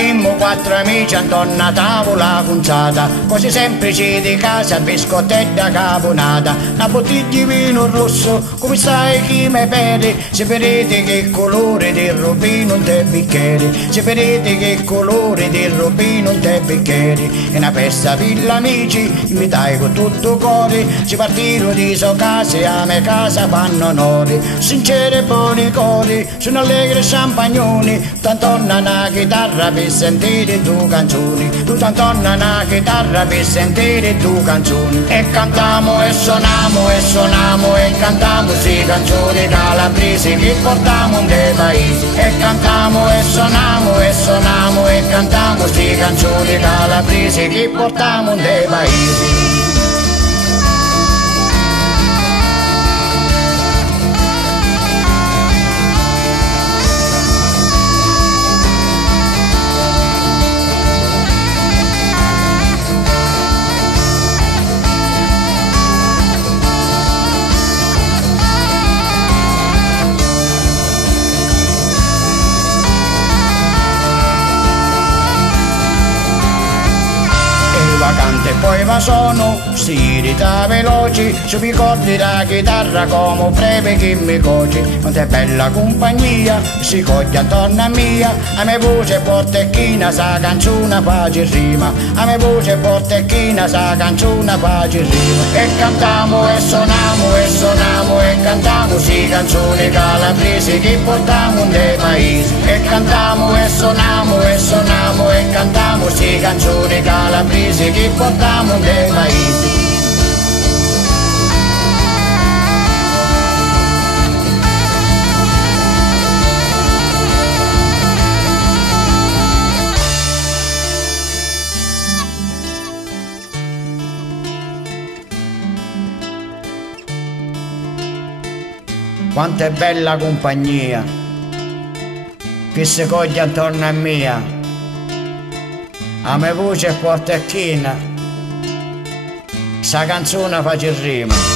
Stimmo quattro amici attorno a tavola punzata, così semplici di casa, biscottetta caponata, una bottiglia di vino rosso, come sai chi me peri, se vedete che colore del rubino un te bicchieri, se vedete che colore del rubino un te bicchieri, e una festa per gli amici, invitai con tutto cuore, si partirono di so case, a me casa fanno onore, sinceri e buoni cori, sono allegri e champagnoni, t'antorna una chitarra per sentire tu canzoni, tu t'antorna una chitarra per sentire tu canzoni, e cantiamo e suoniamo e suoniamo e cantiamo si canzoni calabresi che portiamo in dei paesi, e cantiamo e suoniamo e suoniamo e cantiamo si canzoni calabresi che portiamo in dei paesi. Canta e poi va sono, spirita veloci, su ricordi la chitarra come breve che mi coci, quanto è bella compagnia, si coglie attorno a mia, a me voce portecchina, sa canzone pace rima, a me voce portecchina, sa canzone pace rima, e cantiamo e suoniamo e suoniamo e cantiamo si canzoni calabresi che portiamo in dei paesi, e cantiamo e suoniamo e suoniamo e cantiamo si canzoni calabresi che portiamo in dei paesi. Quanto è bella compagnia che si coglie attorno a mia, a me voce e portecchina, sa canzone face rima.